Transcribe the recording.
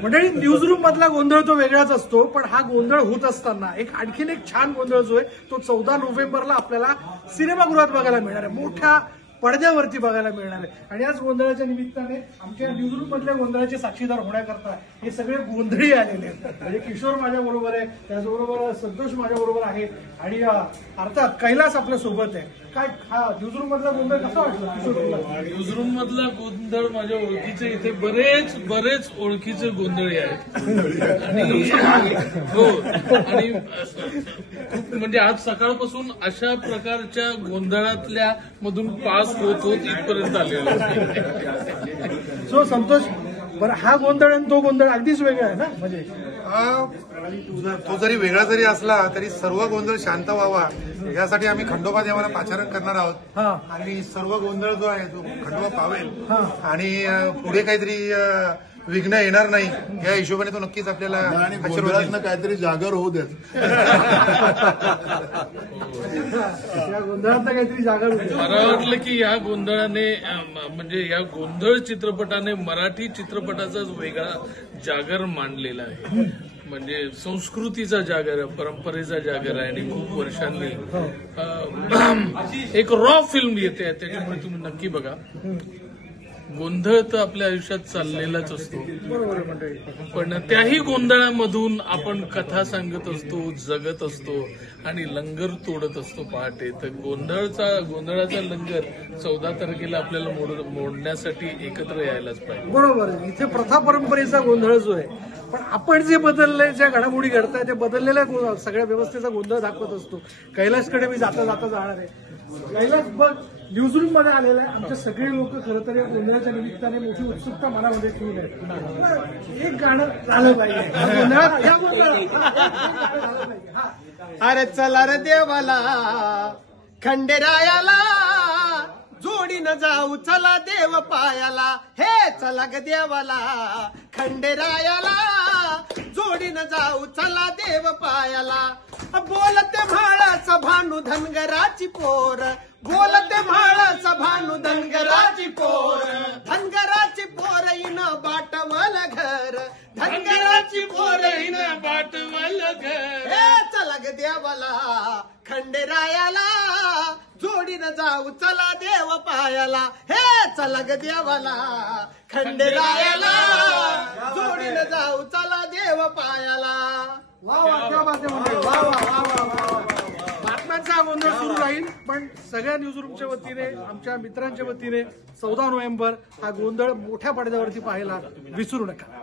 म्हणजे न्यूजरूम मधला गोंधळ तो वेगळाच असतो, पण हा गोंधळ होत असताना आणखीन एक छान गोंधळ जो आहे तो 14 नोव्हेंबरला आपल्याला सिनेमागृहात बघायला मिळणार आहे, मोठ्या पडद्यावरती बघायला मिळणार आहे. आणि आज गोंधळाच्या निमित्ताने आमच्या न्यूजरूम मधल्या गोंधळाचे साक्षीदार होण्याकरता हे सगळे गोंधळी आलेले आहेत. म्हणजे किशोर माझ्या बरोबर आहे, त्याचबरोबर संतोष माझ्या बरोबर आहे आणि अर्थात कैलास आपल्या सोबत आहे. काय हा न्यूजरूम मधला गोंधळ कसा वाटला किशोर तुला? न्यूजरूम मधला गोंधळ माझ्या ओळखीचे इथे बरेच ओळखीचे गोंधळी आहेत आणि हो आणि खूप म्हणजे आज सकाळपासून अशा प्रकारच्या गोंधळातल्या मधून पास होत इथपर्यंत आलेलो. सो संतोष, बरं हा गोंधळ आणि तो गोंधळ अगदीच वेगळा आहे ना? म्हणजे तो जरी वेगळा जरी असला तरी सर्व गोंधळ शांत व्हावा यासाठी आम्ही खंडोबा देवाला पाचारण करणार आहोत आणि सर्व गोंधळ जो आहे तो खंडोबा पावेल आणि पुढे काहीतरी विघ्न येणार नाही या हिशोबाने तो नक्कीच आपल्याला गोंधळातनं काहीतरी जागर होऊ द्या. गोंधळात काहीतरी जागा होती. मला वाटलं की या गोंधळाने म्हणजे या गोंधळ चित्रपटाने मराठी चित्रपटाचाच वेगळा जागर मांडलेला आहे. म्हणजे संस्कृतीचा जागर आहे, परंपरेचा जागर आहे आणि खूप वर्षांनी एक रॉ फिल्म येते, त्याच्यामुळे तुम्ही नक्की बघा. गोंधळ तर आपल्या आयुष्यात चाललेलाच असतो, पण त्याही गोंधळामधून आपण कथा सांगत असतो, जगत असतो आणि लंगर तोडत असतो पहाटे. तर गोंधळाचा लंगर 14 तारखेला आपल्याला मोडण्यासाठी एकत्र यायलाच पाहिजे. बरोबर, इथे प्रथा परंपरेचा गोंधळ जो आहे, पण आपण जे बदलले, ज्या घडामोडी घडताय त्या बदललेल्या सगळ्या व्यवस्थेचा गोंधळ दाखवत असतो. कैलासकडे मी जाता जाणार आहे. कैलास बघ, न्यूजरूम मध्ये आलेला आहे. आमचे सगळे लोक खरं तर या गोंधळाच्या निमित्ताने मोठी उत्सुकता मनामध्ये ठेवून आहे. एक गाणं झालं पाहिजे. अरे चला रे देवाला खंडेरायाला जोडीनं जाऊ, चला देव पायाला. हे चला ग देवाला खंडेरायाला जोडीनं जाऊ, चला देव पायाला. बोलते म्हाळाचा भानू धनगराची पोर, बोलते म्हाळाचा भानू धनगराची पोर. धनगराची पोर इन बाटवल घर, धनगराची पोर इन बाटवल घर. हे चला ग देवाला खंडेरायाला जोडीनं जाऊ, चला देव पायाला. हे चला ग देवाला खंडेरायाला जोडीनं जाऊ, चला देव पायाला. बातम्यांचा गोंधळ सुरू राहील, पण सगळ्या न्यूजरूमच्या वतीने, आमच्या मित्रांच्या वतीने 14 नोव्हेंबर हा गोंधळ मोठ्या पडद्यावरती पाहायला विसरू नका.